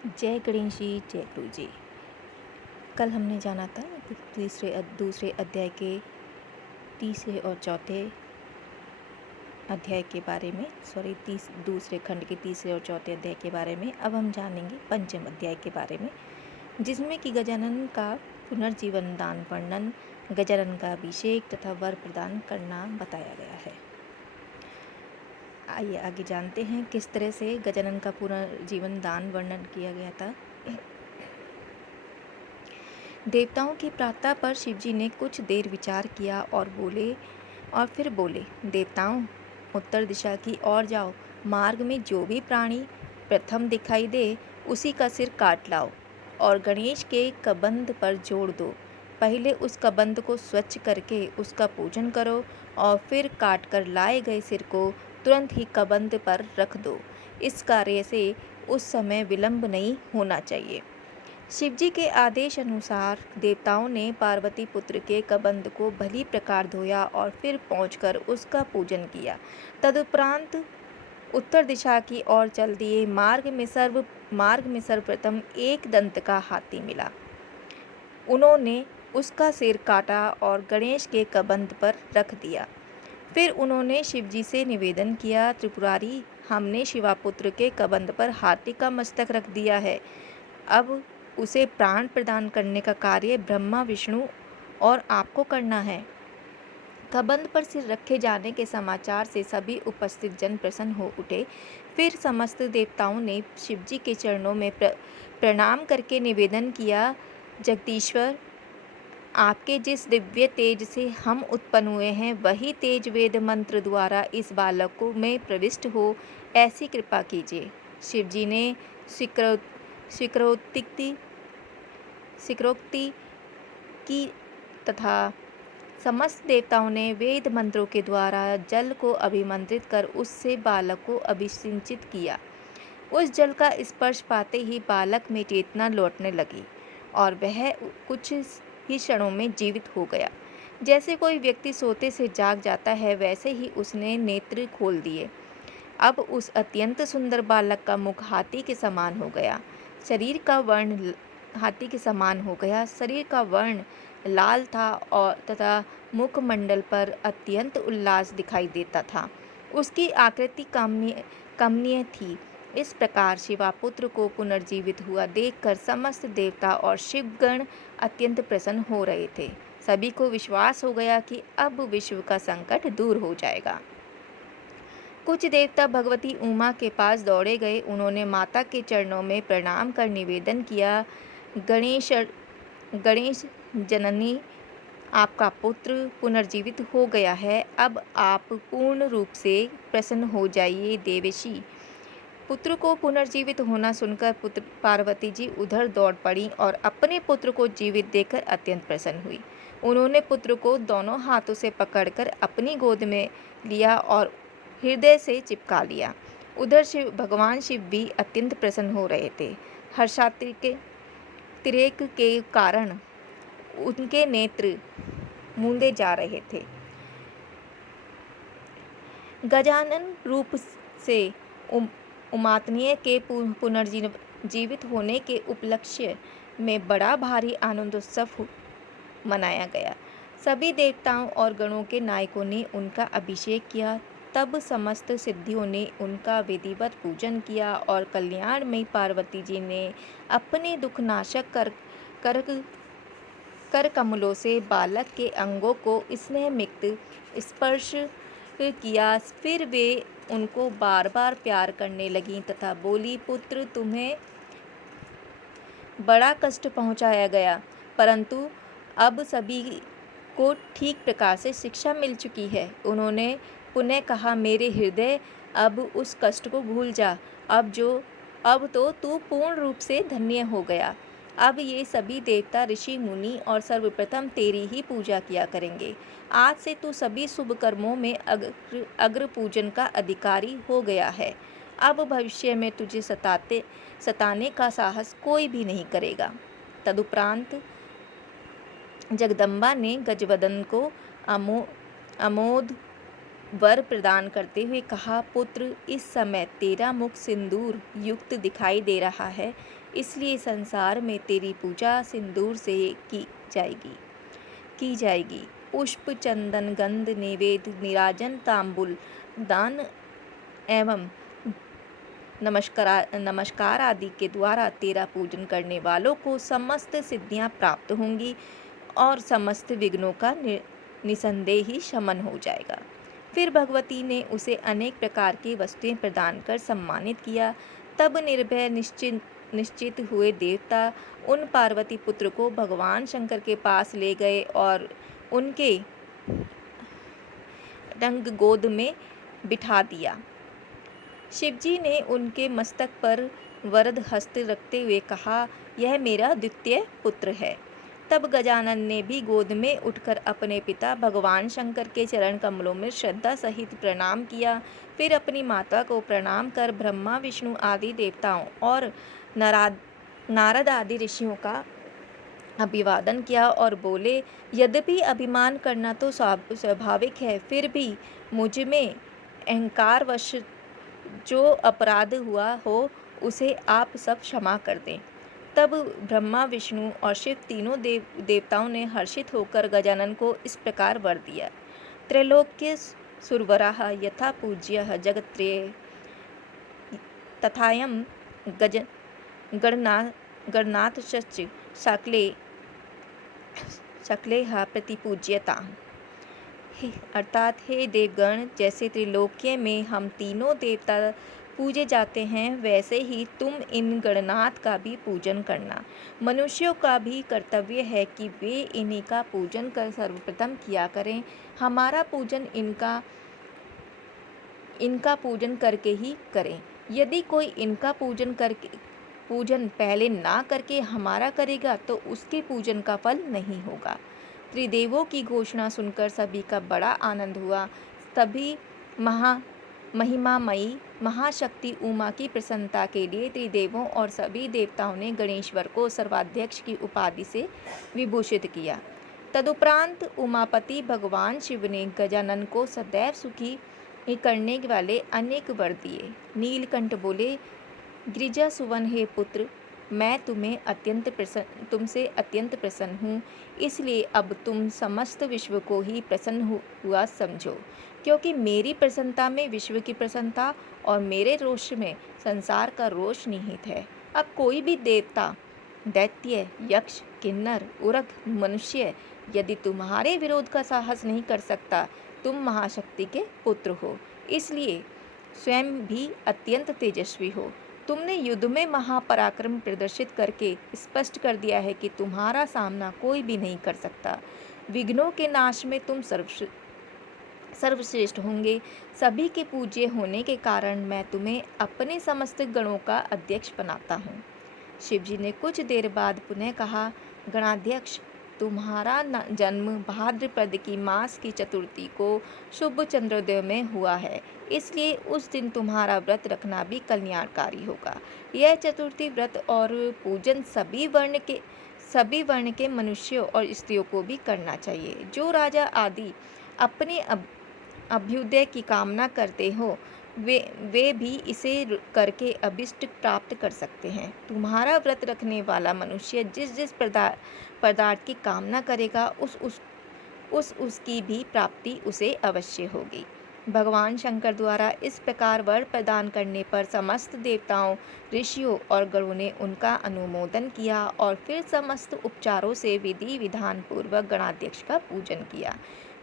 जय गणेश जी, जय गुरु जी। कल हमने जाना था दूसरे अध्याय के तीसरे और चौथे अध्याय के बारे में, दूसरे खंड के तीसरे और चौथे अध्याय के बारे में। अब हम जानेंगे पंचम अध्याय के बारे में, जिसमें कि गजानन का पुनर्जीवन दान वर्णन, गजानन का अभिषेक तथा वर प्रदान करना बताया गया है। आइए आगे जानते हैं किस तरह से गजानन का पुनर्जीवन दान वर्णन किया गया था। देवताओं की प्रार्थना पर शिवजी ने कुछ देर विचार किया और फिर बोले, देवताओं, उत्तर दिशा की ओर जाओ। मार्ग में जो भी प्राणी प्रथम दिखाई दे उसी का सिर काट लाओ और गणेश के कबंध पर जोड़ दो। पहले उस कबंध को स्वच्छ करके उसका पूजन करो और फिर काट कर लाए गए सिर को तुरंत ही कबंध पर रख दो। इस कार्य से उस समय विलंब नहीं होना चाहिए। शिवजी के आदेश अनुसार देवताओं ने पार्वती पुत्र के कबंध को भली प्रकार धोया और फिर पहुंचकर उसका पूजन किया। तदुपरांत उत्तर दिशा की ओर चल दिए। मार्ग में सर्वप्रथम एक दंत का हाथी मिला। उन्होंने उसका सिर काटा और गणेश के कबंध पर रख दिया। फिर उन्होंने शिवजी से निवेदन किया, त्रिपुरारी, हमने शिवापुत्र के कबंध पर हाथी का मस्तक रख दिया है। अब उसे प्राण प्रदान करने का कार्य ब्रह्मा, विष्णु और आपको करना है। कबंध पर सिर रखे जाने के समाचार से सभी उपस्थित जन प्रसन्न हो उठे। फिर समस्त देवताओं ने शिवजी के चरणों में प्रणाम करके निवेदन किया, जगदीश्वर, आपके जिस दिव्य तेज से हम उत्पन्न हुए हैं, वही तेज वेद मंत्र द्वारा इस बालक को में प्रविष्ट हो, ऐसी कृपा कीजिए। शिवजी ने स्वीकृति की तथा समस्त देवताओं ने वेद मंत्रों के द्वारा जल को अभिमंत्रित कर उससे बालक को अभिषिंचित किया। उस जल का स्पर्श पाते ही बालक में चेतना लौटने लगी और वह कुछ ही क्षणों में जीवित हो गया। जैसे कोई व्यक्ति सोते से जाग जाता है, वैसे ही उसने नेत्र खोल दिए। अब उस अत्यंत सुंदर बालक का मुख हाथी के समान हो गया। शरीर का वर्ण लाल था और तथा मुखमंडल पर अत्यंत उल्लास दिखाई देता था। उसकी आकृति कमनीय थी। इस प्रकार शिवापुत्र को पुनर्जीवित हुआ देखकर समस्त देवता और शिवगण अत्यंत प्रसन्न हो रहे थे। सभी को विश्वास हो गया कि अब विश्व का संकट दूर हो जाएगा। कुछ देवता भगवती उमा के पास दौड़े गए। उन्होंने माता के चरणों में प्रणाम कर निवेदन किया, गणेश जननी, आपका पुत्र पुनर्जीवित हो गया है। अब आप पूर्ण रूप से प्रसन्न हो जाइए। देवेशी, पुत्र को पुनर्जीवित होना सुनकर पुत्र पार्वती जी उधर दौड़ पड़ी और अपने पुत्र को जीवित देखकर अत्यंत प्रसन्न हुई। उन्होंने पुत्र को दोनों हाथों से पकड़कर अपनी गोद में लिया और हृदय से चिपका लिया। उधर भगवान शिव भी अत्यंत प्रसन्न हो रहे थे। हर्षातिरेक के कारण उनके नेत्र मूंदे जा रहे थे। गजानन रूप से उमातनीय के पुनर्जीवित होने के उपलक्ष्य में बड़ा भारी आनंदोत्सव मनाया गया। सभी देवताओं और गणों के नायकों ने उनका अभिषेक किया। तब समस्त सिद्धियों ने उनका विधिवत पूजन किया और कल्याणमयी पार्वती जी ने अपने दुखनाशक कर कमलों से बालक के अंगों को स्नेहमिक्त स्पर्श किया। फिर वे उनको बार बार प्यार करने लगीं तथा बोली, पुत्र, तुम्हें बड़ा कष्ट पहुंचाया गया, परंतु अब सभी को ठीक प्रकार से शिक्षा मिल चुकी है। उन्होंने पुनः कहा, मेरे हृदय, अब उस कष्ट को भूल जा। अब तो तू पूर्ण रूप से धन्य हो गया। अब ये सभी देवता, ऋषि, मुनि और सर्वप्रथम तेरी ही पूजा किया करेंगे। आज से तू सभी शुभ कर्मों में अग्र पूजन का अधिकारी हो गया है। अब भविष्य में तुझे सताने का साहस कोई भी नहीं करेगा। तदुपरांत जगदम्बा ने गजवदन को अमोद वर प्रदान करते हुए कहा, पुत्र, इस समय तेरा मुख सिंदूर युक्त दिखाई दे रहा है, इसलिए संसार में तेरी पूजा सिंदूर से की जाएगी। पुष्प, चंदन, गंध, नैवेद्य, नीराजन, तांबुल दान एवं नमस्कार आदि के द्वारा तेरा पूजन करने वालों को समस्त सिद्धियां प्राप्त होंगी और समस्त विघ्नों का निसंदेह ही शमन हो जाएगा। फिर भगवती ने उसे अनेक प्रकार की वस्तुएं प्रदान कर सम्मानित किया। तब निर्भय निश्चित हुए देवता उन पार्वती पुत्र को भगवान शंकर के पास ले गए और उनके रंग गोद में बिठा दिया। शिवजी ने उनके मस्तक पर वरद हस्त रखते हुए कहा, यह मेरा द्वितीय पुत्र है। तब गजानन ने भी गोद में उठकर अपने पिता भगवान शंकर के चरण कमलों में श्रद्धा सहित प्रणाम किया। फिर अपनी माता को प्रणाम कर ब्रह्मा, विष्णु आदि देवताओं और नारद आदि ऋषियों का अभिवादन किया और बोले, यद्यपि अभिमान करना तो स्वाभाविक है, फिर भी मुझ में अहंकारवश जो अपराध हुआ हो उसे आप सब क्षमा कर दें। तब ब्रह्मा, विष्णु और शिव तीनों देवताओं ने हर्षित होकर गजानन को इस प्रकार वर दिया, त्रैलोक्य सुरवराः यथा पूज्यः जगत्त्रये तथायं गणनाथश्च सकलेह प्रतिपूज्यताम्। अर्थात, हे देवगण, जैसे त्रिलोक्य में हम तीनों देवता पूजे जाते हैं, वैसे ही तुम इन गणनाथ का भी पूजन करना। मनुष्यों का भी कर्तव्य है कि वे इन्हीं का पूजन कर सर्वप्रथम किया करें। हमारा पूजन इनका पूजन करके ही करें। यदि कोई इनका पूजन पहले ना करके हमारा करेगा तो उसके पूजन का फल नहीं होगा। त्रिदेवों की घोषणा सुनकर सभी का बड़ा आनंद हुआ। तभी महिमामयी महाशक्ति उमा की प्रसन्नता के लिए त्रिदेवों और सभी देवताओं ने गणेश्वर को सर्वाध्यक्ष की उपाधि से विभूषित किया। तदुपरांत उमापति भगवान शिव ने गजानन को सदैव सुखी करने वाले अनेक वर दिए। नीलकंठ बोले, गिरिजा सुवन हे पुत्र, मैं तुमसे अत्यंत प्रसन्न हूँ, इसलिए अब तुम समस्त विश्व को ही प्रसन्न हुआ समझो, क्योंकि मेरी प्रसन्नता में विश्व की प्रसन्नता और मेरे रोष में संसार का रोष निहित है। अब कोई भी देवता, दैत्य, यक्ष, किन्नर, उरग, मनुष्य यदि तुम्हारे विरोध का साहस नहीं कर सकता, तुम महाशक्ति के पुत्र हो, इसलिए स्वयं भी अत्यंत तेजस्वी हो। तुमने युद्ध में महापराक्रम प्रदर्शित करके स्पष्ट कर दिया है कि तुम्हारा सामना कोई भी नहीं कर सकता। विघ्नों के नाश में तुम सर्वश्रेष्ठ होंगे। सभी के पूज्य होने के कारण मैं तुम्हें अपने समस्त गणों का अध्यक्ष बनाता हूँ। शिवजी ने कुछ देर बाद पुनः कहा, गणाध्यक्ष, तुम्हारा जन्म भाद्रपद की मास की चतुर्थी को शुभ चंद्रोदय में हुआ है, इसलिए उस दिन तुम्हारा व्रत रखना भी कल्याणकारी होगा। यह चतुर्थी व्रत और पूजन सभी वर्ण के मनुष्यों और स्त्रियों को भी करना चाहिए। जो राजा आदि अपने अभ्युदय की कामना करते हो, वे भी इसे करके अभिष्ट प्राप्त कर सकते हैं। तुम्हारा व्रत रखने वाला मनुष्य जिस पदार्थ की कामना करेगा उसकी भी प्राप्ति उसे अवश्य होगी। भगवान शंकर द्वारा इस प्रकार वर प्रदान करने पर समस्त देवताओं, ऋषियों और गणों ने उनका अनुमोदन किया और फिर समस्त उपचारों से विधि विधान पूर्वक गणाध्यक्ष का पूजन किया।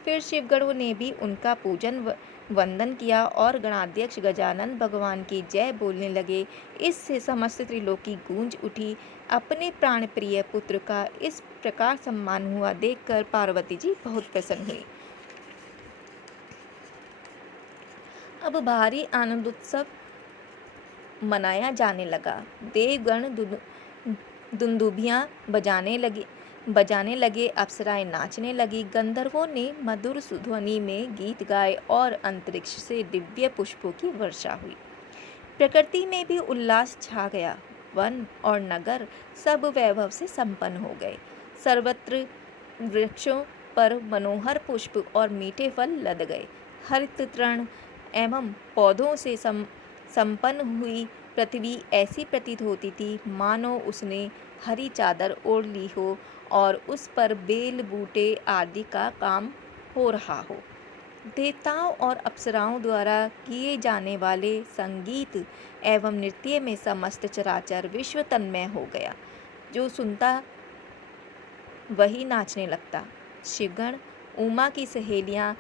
फिर शिवगणों ने भी उनका पूजन वंदन किया और गणाध्यक्ष गजानन भगवान की जय बोलने लगे। इससे समस्त त्रिलोकी गूंज उठी। अपने प्राण प्रिय पुत्र का इस प्रकार सम्मान हुआ देखकर पार्वती जी बहुत प्रसन्न हुई। अब भारी आनंद उत्सव मनाया जाने लगा। देवगण दुंदुभियां बजाने लगे, अप्सराएं नाचने लगी, गंधर्वों ने मधुर ध्वनि में गीत गाए और अंतरिक्ष से दिव्य पुष्पों की वर्षा हुई। प्रकृति में भी उल्लास छा गया। वन और नगर सब वैभव से संपन्न हो गए। सर्वत्र वृक्षों पर मनोहर पुष्प और मीठे फल लद गए। हरित तृण एवं पौधों से संपन्न हुई पृथ्वी ऐसी प्रतीत होती थी मानो उसने हरी चादर ओढ़ ली हो और उस पर बेल बूटे आदि का काम हो रहा हो। देवताओं और अप्सराओं द्वारा किए जाने वाले संगीत एवं नृत्य में समस्त चराचर विश्व तन्मय हो गया। जो सुनता वही नाचने लगता। शिवगण, उमा की सहेलियां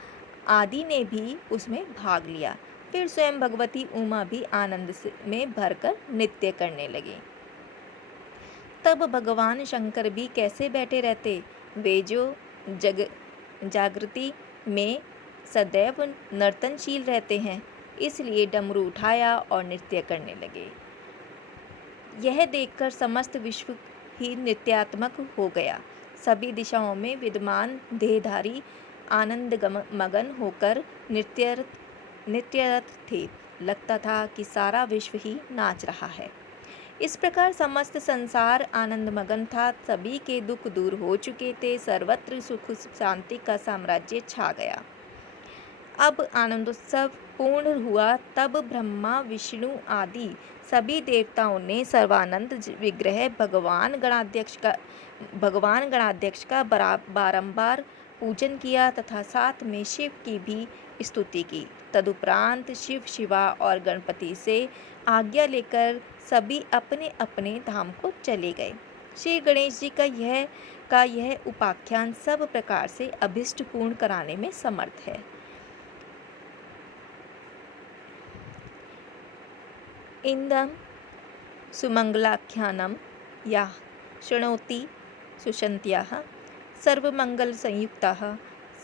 आदि ने भी उसमें भाग लिया। फिर स्वयं भगवती उमा भी आनंद में भरकर नृत्य करने लगी। तब भगवान शंकर भी कैसे बैठे रहते, वे जो जागृति में सदैव नर्तनशील रहते हैं, इसलिए डमरू उठाया और नृत्य करने लगे। यह देखकर समस्त विश्व ही नृत्यात्मक हो गया। सभी दिशाओं में विद्यमान देहधारी आनंद मगन होकर नृत्यरत थे। लगता था कि सारा विश्व ही नाच रहा है। इस प्रकार समस्त संसार आनंद मगन था। सभी के दुख दूर हो चुके थे। सर्वत्र सुख शांति का साम्राज्य छा गया। अब आनंदोत्सव पूर्ण हुआ। तब ब्रह्मा, विष्णु आदि सभी देवताओं ने सर्वानंद विग्रह भगवान गणाध्यक्ष का बारंबार पूजन किया तथा साथ में शिव की भी स्तुति की। तदुपरांत शिव, शिवा और गणपति से आज्ञा लेकर सभी अपने अपने धाम को चले गए। श्री गणेश जी का यह उपाख्यान सब प्रकार से अभिष्ट पूर्ण कराने में समर्थ है। इंदम सुमंगलाख्यानम या शृणोति सुशन्त्याः सर्वमंगल संयुक्ताः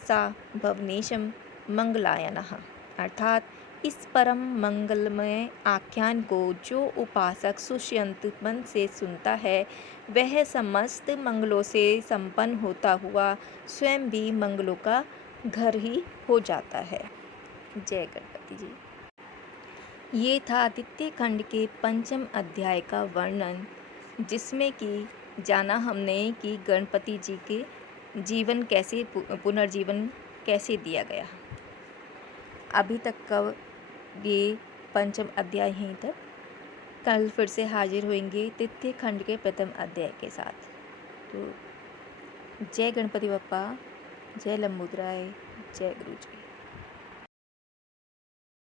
सा भवनेशम मंगलायनः। अर्थात इस परम मंगलमय आख्यान को जो उपासक सुष्यंत मन से सुनता है वह समस्त मंगलों से संपन्न होता हुआ स्वयं भी मंगलों का घर ही हो जाता है। जय गणपति जी। ये था आदित्य खंड के पंचम अध्याय का वर्णन, जिसमें कि जाना हमने कि गणपति जी के जीवन कैसे पुनर्जीवन कैसे दिया गया। अभी तक का ये पंचम अध्याय यहीं तक। कल फिर से हाजिर होंगे तृतीय खंड के प्रथम अध्याय के साथ। तो जय गणपति बप्पा, जय लंबोदराय, जय गुरु जी।